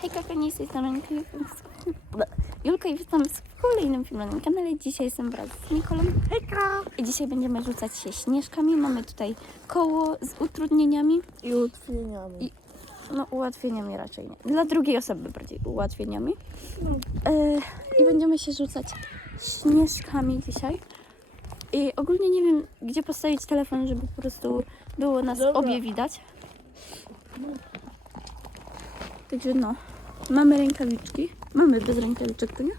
Hejka, kochani, z tej strony Julka i witam w- kolejnym filmie na moim kanale. Dzisiaj jestem wraz z Nikolą. Hejka! I dzisiaj będziemy rzucać się śnieżkami. Mamy tutaj koło z utrudnieniami. I utrudniamy. I- No, ułatwieniami raczej nie. Dla drugiej osoby bardziej ułatwieniami. No. E, I będziemy się rzucać śnieżkami dzisiaj. I ogólnie nie wiem, gdzie postawić telefon, żeby po prostu było nas Dobra. obie widać. Także no, mamy rękawiczki. Mamy bez rękawiczek, to nie?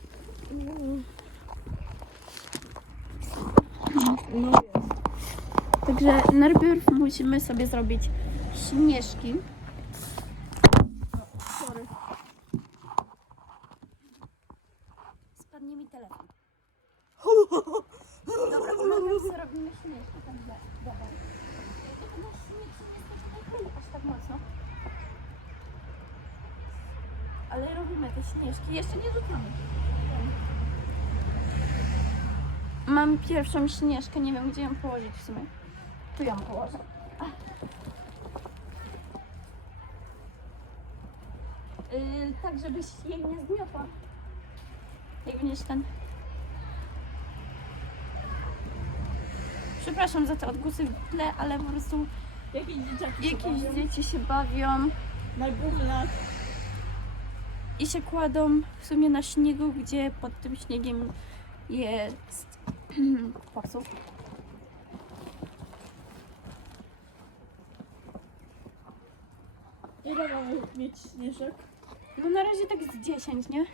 No jest. Także najpierw musimy sobie zrobić śnieżki. Spadnie mi telefon. Dobra, pomagam sobie robimy śnieżki. Także, dobra. Tylko na śnieżki nie aż tak mocno. Ale robimy te śnieżki. Jeszcze nie rzucamy. Mam pierwszą śnieżkę, nie wiem gdzie ją położyć w sumie. Tu ją położę. Yy, tak, żebyś jej nie zmiotła. Jak będziesz ten. Przepraszam za te odgłosy w tle, ale po prostu Jakieś dzieciaki jakieś się bawią. dzieci się bawią Na. I się kładą w sumie na śniegu, gdzie pod tym śniegiem jest pasów. Ile mamy mieć śnieżek? No na razie tak z 10, nie?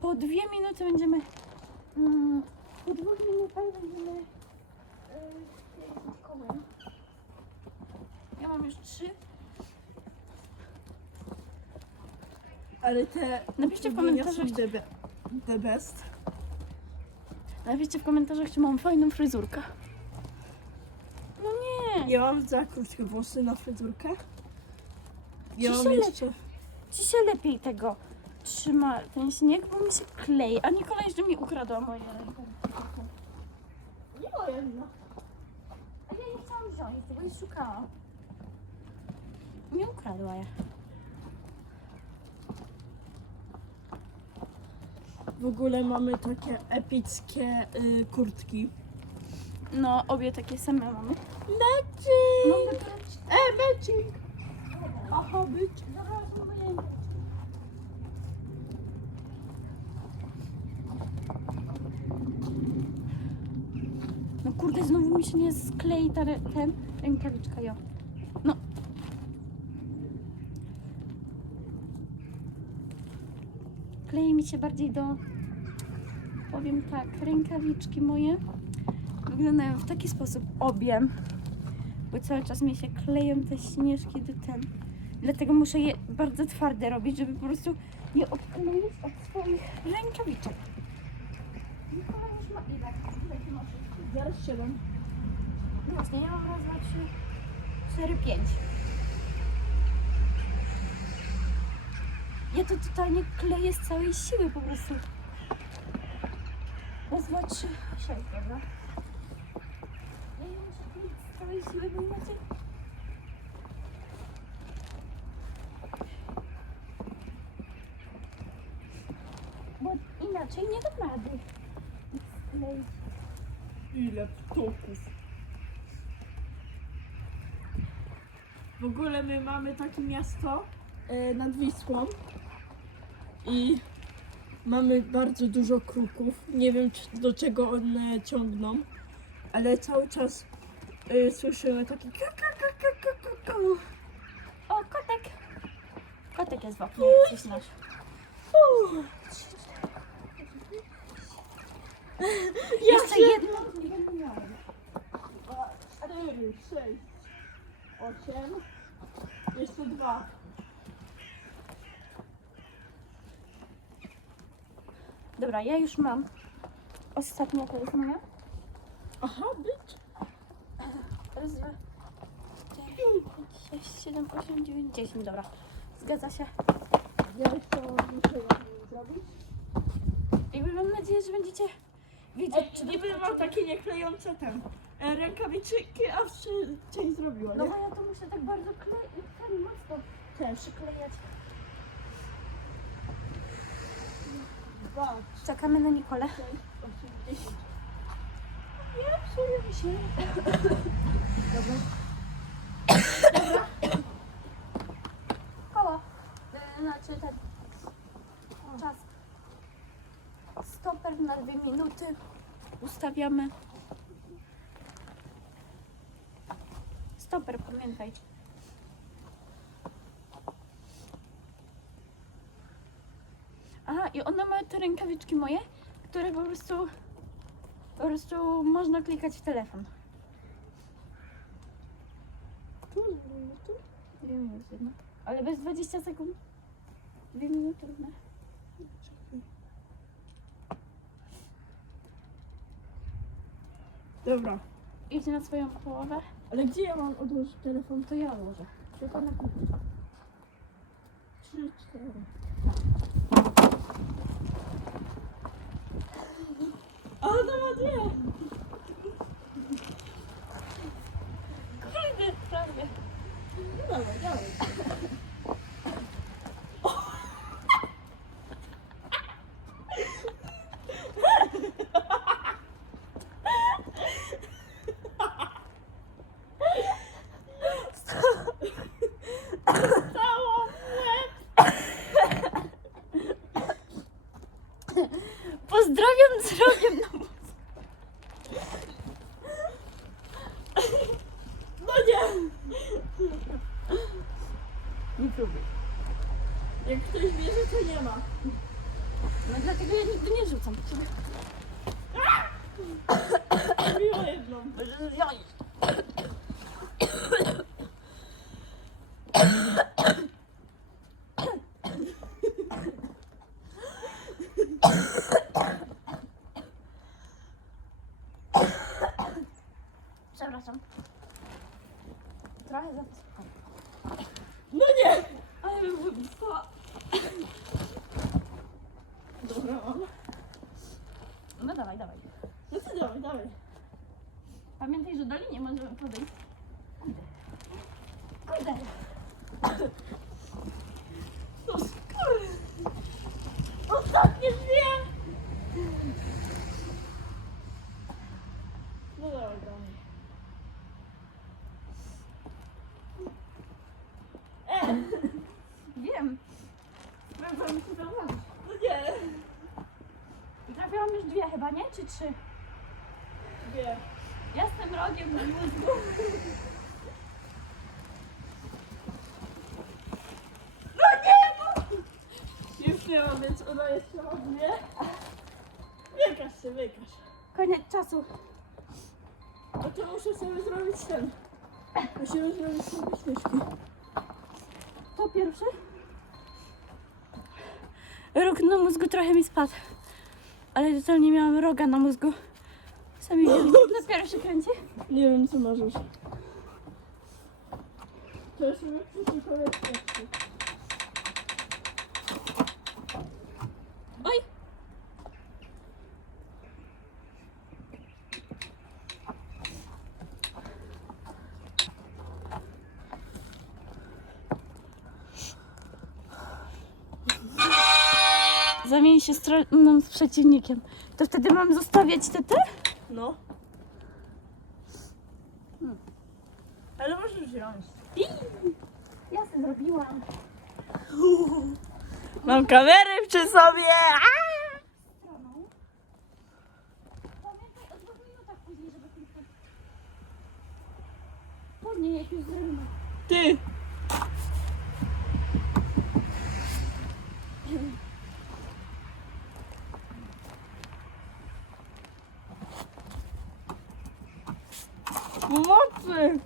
Po dwie minuty będziemy. Mm, po dwóch minutach będziemy. Yy. Ja mam już trzy. Ale te Napiszcie w komentarzach, są the, be- the best. napiszcie w komentarzach, czy mam fajną fryzurkę. No nie! Ja mam za krótkie włosy na fryzurkę. Ja mam Dzisiaj jeszcze... Ci się lepiej tego trzyma ten śnieg, bo mi się klei. A Nikola jeszcze mi ukradła moje ręce. Nie moja wina. A ja nie chciałam wziąć, bo jej szukałam. Nie ukradła je. W ogóle mamy takie epickie y, kurtki. No, obie takie same mamy. Brać. E, matching! Aha, być. No kurde, znowu mi się nie sklei ta re- ten rękawiczka, jo. Klei mi się bardziej do, powiem tak, rękawiczki moje wyglądają w taki sposób obie, bo cały czas mi się kleją te śnieżki do ten. Dlatego muszę je bardzo twarde robić, żeby po prostu je odkleić od swoich rękawiczek. Nikola już ma ile? Ile ty masz? Zaraz siedem. Właśnie, ja mam raz, dwa, trzy, cztery, pięć. Ja to totalnie kleję z całej siły po prostu. Raz, dwa, trzy, sześć, dobra? Ja je muszę kleić z całej siły, bo inaczej... Bo inaczej nie dam rady. Skleić. Ile ptoków. W ogóle my mamy takie miasto e, nad Wisłą i mamy bardzo dużo kruków. Nie wiem czy, do czego one ciągną, ale cały czas e, słyszymy taki ka, ka, ka, ka, ka, ka, ka. O, kotek! Kotek jest w oknie, coś nasz. Uff. Jeszcze jedno. Dwa, cztery, sześć, osiem, jeszcze dwa. Dobra, ja już mam. Ostatnia to jest moja. Aha, być. Raz, dwa, cztery, pięć, sześć, siedem, osiem, dziewięć, dziesięć. Dobra, zgadza się. Ja jeszcze muszę zrobić. Jakby mam nadzieję, że będziecie widzieć, Ej, czy niby dotyka- mam takie nieklejące ten e, rękawiczki, a część zrobiła, No nie? bo ja to muszę tak bardzo kleić, ten mocno ten Przyklejać. Czekamy na Nikolę. Nie, psuje mi się. Dobra. Koło. Znaczy ten czas. Stoper na dwie minuty. Ustawiamy. Stoper, pamiętaj. Aha, i one mają te rękawiczki moje, które po prostu po prostu można klikać w telefon. Tu, tu. Dwie minuty, no. Ale bez 20 sekund. Dwie minuty, no. Dobra. Idź na swoją połowę, Ale gdzie ja mam odłożyć telefon? to ja odłożę. Tylko na. Trzy, cztery. A to ma dwie. Kurde, prawie. No dawaj, dawaj. Całą łeb. Pozdrawiam z rogiem na No nie. Nie próbuj. Jak ktoś bierze, to nie ma. No dlatego ja nigdy nie rzucam. Miło jedną. Przepraszam. Trochę za wysoko. No nie. Ale bym wypisała. Dobra, mam. No dawaj, dawaj. No to dawaj, dawaj. Pamiętaj, że do linii możemy podejść. Kurde. No skóry. Ostatnie dwie. No dawaj, dawaj. E, Wiem. Sprawdzam, czy to masz. no nie. Trafiłam już dwie chyba, nie? Czy trzy? Dwie. Ja tym rogiem na mózgu. No nie, no. Już nie ma, więc ona jeszcze ma dwie. Wykaż się, wykaż. Koniec czasu. A to muszę sobie zrobić ten. Musimy zrobić sobie śmieszki. To pierwszy. Róg na mózgu trochę mi spadł. Ale totalnie miałam roga na mózgu. Sami widzieli. Dopiero się kręci. Nie wiem, co możesz. To jest lepszy człowiek się stroną z przeciwnikiem. To wtedy mam zostawiać te te? No. Ale możesz wziąć. Ja sobie zrobiłam. Mam kamerę przy sobie. Stroną. Молодцы!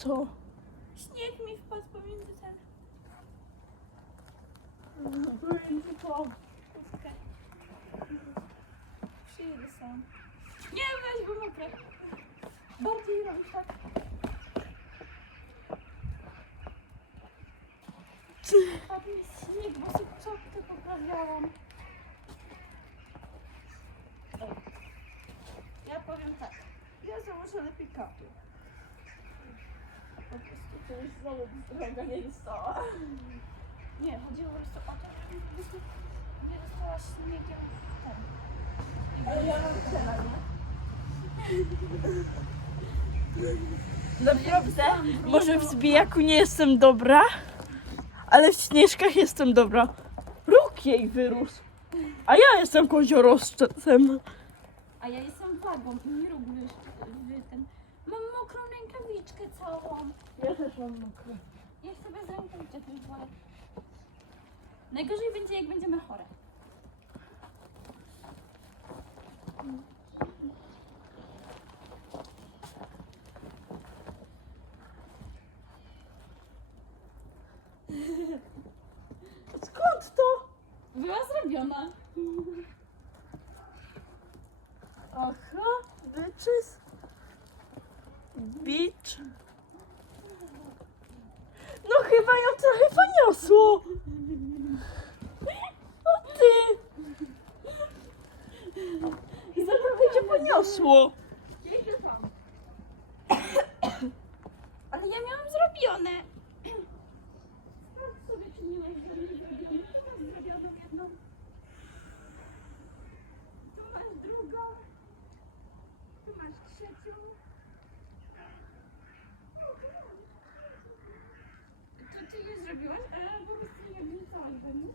Co? Śnieg mi wpadł pomiędzy ten. Pomiędzy to. Okej. Przyjedę sam. Nie, weź, bo mokre. Bardziej robisz tak. Padł mi śnieg, bo sobie czapkę poprawiałam. Ja powiem tak. Ja założę lepiej kapy. Jest znowu droga nie dostała. Nie, chodziło po prostu o to, żebyś nie dostała śniegiem w ten. Ale ja mam cena, nie? Naprawdę? Może w zbijaku nie jestem dobra, ale w śnieżkach jestem dobra. Róg jej wyrósł. A ja jestem koziorożcem. A ja jestem wagą i nie lubię wy ten. Mam mokrą rękawiczkę całą. Ja też mam mokre. Ja chcę bez rękawiczek już wolę. Najgorzej będzie jak będziemy chore. Skąd to? Była zrobiona. Aha, bitches. Bitch. Chyba ją trochę poniosło. O ty. Chyba trochę cię poniosło. Ale ja miałam zrobione. Sprawdź sobie, czy nie masz zrobioną. Tu masz zrobioną jedną. Tu masz drugą. Tu masz trzecią. To ty je zrobiłaś, a ja po prostu nie wrzucałam do nich.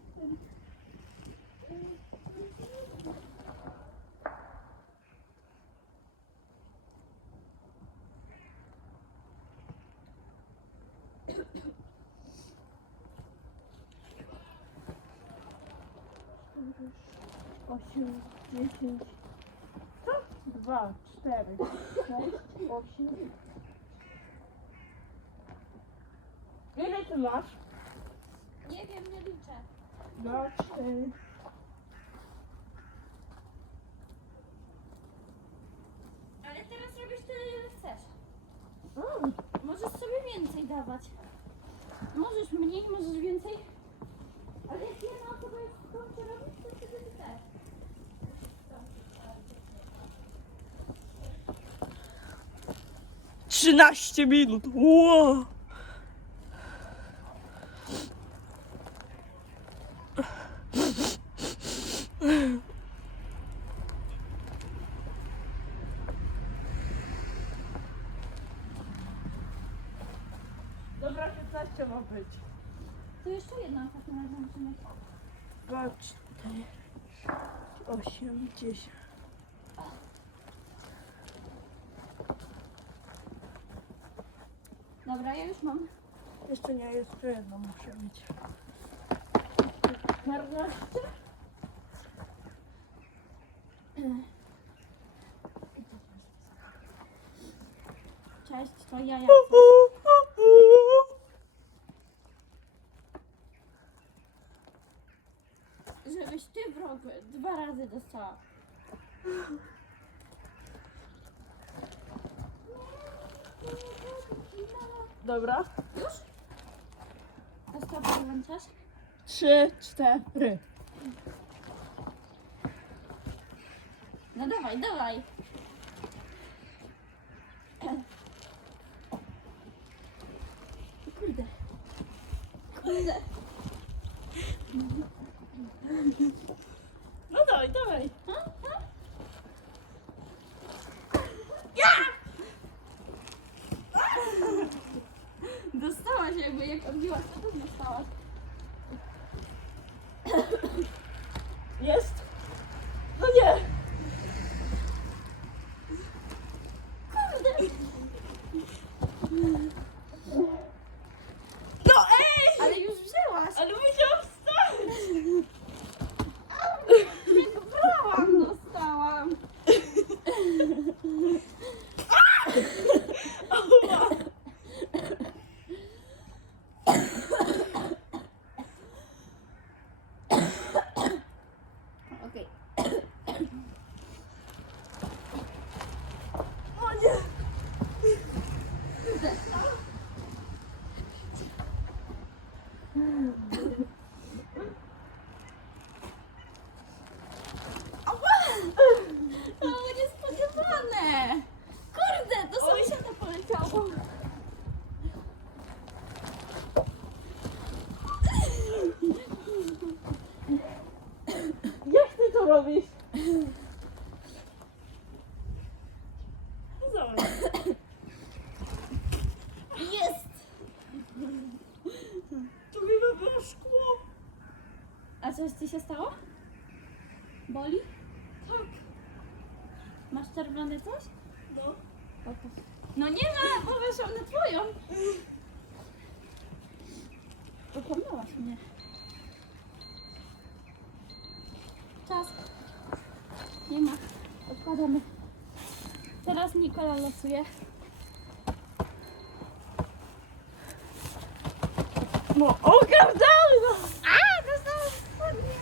Osiem, dziesięć, dwa, cztery, sześć, osiem. Ile ty masz? Nie wiem, nie liczę. Dwa, cztery. Ale teraz robisz tyle, ile chcesz. Mm. Możesz sobie więcej dawać. Możesz mniej, możesz więcej. Ale jak jedna osoba jest w kącie robić, to wtedy ty też. Trzynaście minut. Wow. Dobra, 15 ma być. To jeszcze jedna w takim razie musimy. Dwa, cztery, osiem, dziesięć. Dobra, ja już mam. Jeszcze nie, jeszcze jedno muszę mieć. 14? Cześć, to ja jak Żebyś ty w rok razy dostała. Dobra. Już? Wyłączasz? Trzy, cztery. No dawaj, dawaj. Kurde. Kurde. No dawaj, dawaj. Ha? Ha? Dostałaś jakby, jak odbiłaś, to też dostałaś. Jest? No nie. Kurde. No ej! Ale już wzięłaś. Ale musiałam wstać. Jak brałam, dostałam. To było niespodziewane! Kurde, to sąsiada poleciało. Jak ty to robisz? Zobacz. Jest! Tu chyba było szkło. A coś ci się stało? Boli? Tak. Masz czerwone coś? No. No nie ma, bo weszłam na twoją. Upomniałaś mnie. Czas. Nie ma. Odkładamy. Teraz Losuje. No ogarnęła! A, dostałam spodnie.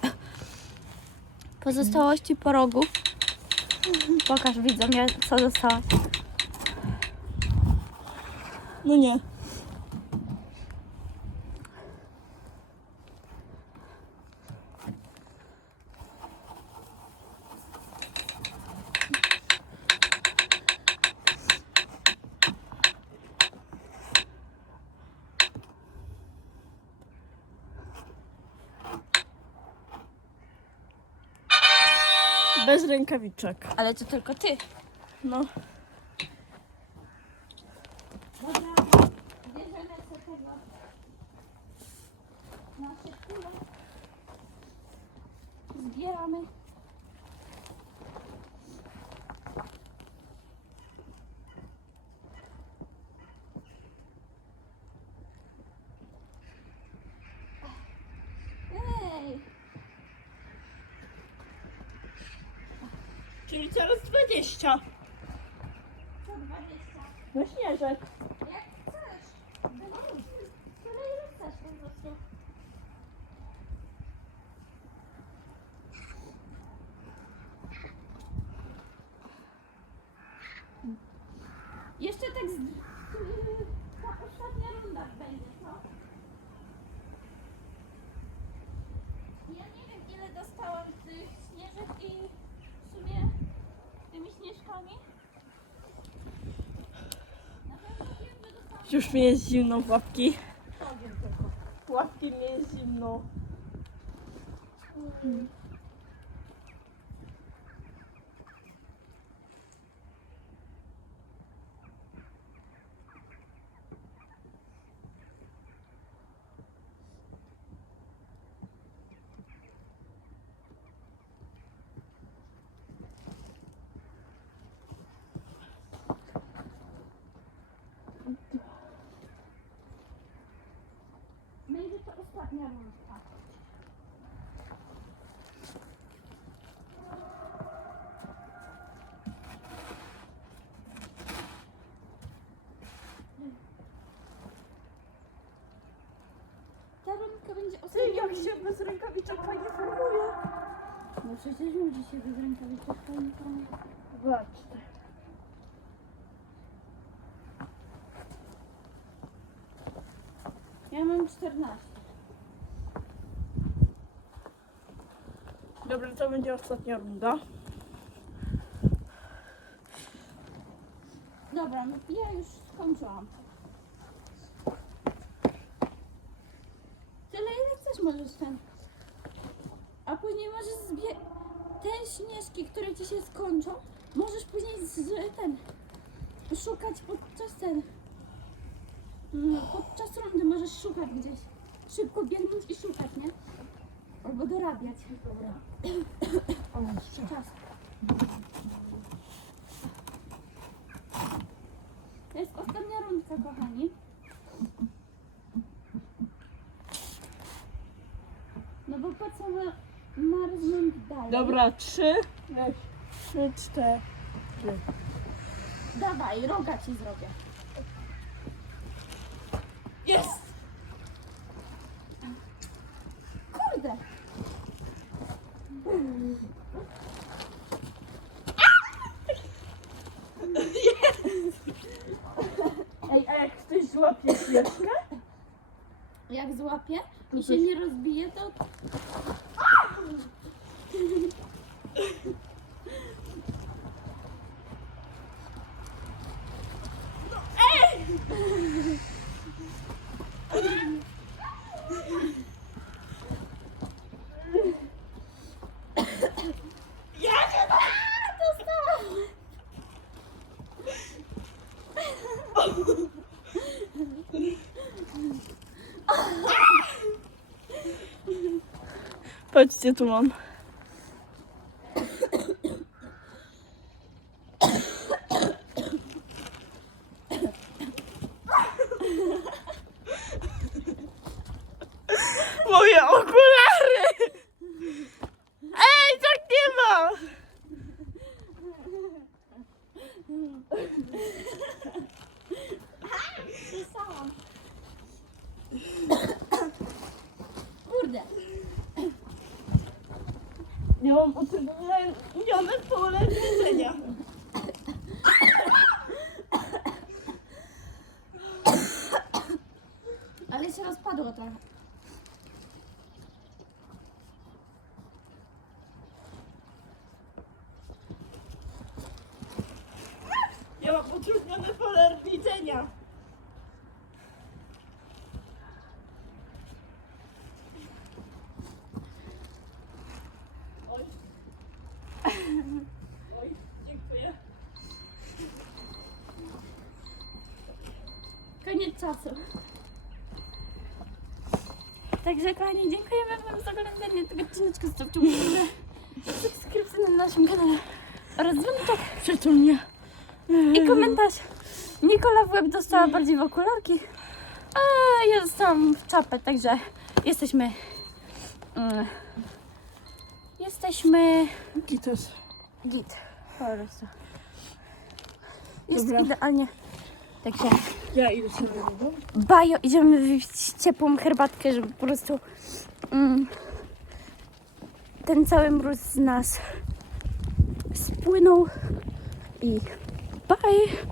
Pozostałości porogów. Pokaż widzom, ja- co dostałaś. No nie. Bez rękawiczek. Ale to tylko ty. No. Zbieramy. Ej, Coraz 20. co 20? No śnieżek. Jak chcesz. Tyle ile chcesz po prostu. Jeszcze tak z... Ta ostatnia runda będzie, co? Ja nie wiem ile dostałam tych śnieżek i w sumie tymi śnieżkami. Na pewno wiem, że dostałam Już mi jest zimno w łapki. W łapki mi jest zimno. Będzie Ty, ostatnia. jak się bez rękawiczek fajnie formuje. No przecież ludzie się bez rękawiczek fajnie formuje. Zobaczcie. Ja mam 14. Dobra, to będzie ostatnia runda. Dobra, no ja już skończyłam. Tyle ile chcesz możesz ten. A później możesz zbie... Te śnieżki, które ci się skończą, możesz później z, ten... Szukać podczas ten... mm, Podczas rundy możesz szukać gdzieś. Szybko biegnąć i szukać, nie? Albo dorabiać. Dobra. O, jeszcze. Czas. To jest ostatnia rundka, kochani. No bo po co ma marznąć dalej? Dobra, trzy. Trzy, cztery. Dawaj, roga ci zrobię. Jest! Kurde! Ej, a jak ktoś złapiesz świeczkę? Jak złapię To i się nie rozbije, to Ja się dostałam. Patrzcie, tu mam. Moje okulary! Ej, tak nie ma! Dostałam. Kurde. Nie mam utrudnione pole widzenia. Ale Koniec czasu. Także kochani, dziękujemy Wam za oglądanie tego odcineczka. Zostawcie łapkę, subskrypcję na naszym kanale oraz dzwoneczek Przytulnie. i komentarz. Nikola w łeb dostała bardziej w okularki, a ja dostałam w czapę, także jesteśmy... mm, jesteśmy... Gitas. git. Po prostu. Jest Dobra. idealnie. Także... Ja idę sobie do. Bajo, idziemy wypić ciepłą herbatkę, żeby po prostu mm, ten cały mróz z nas spłynął i bye!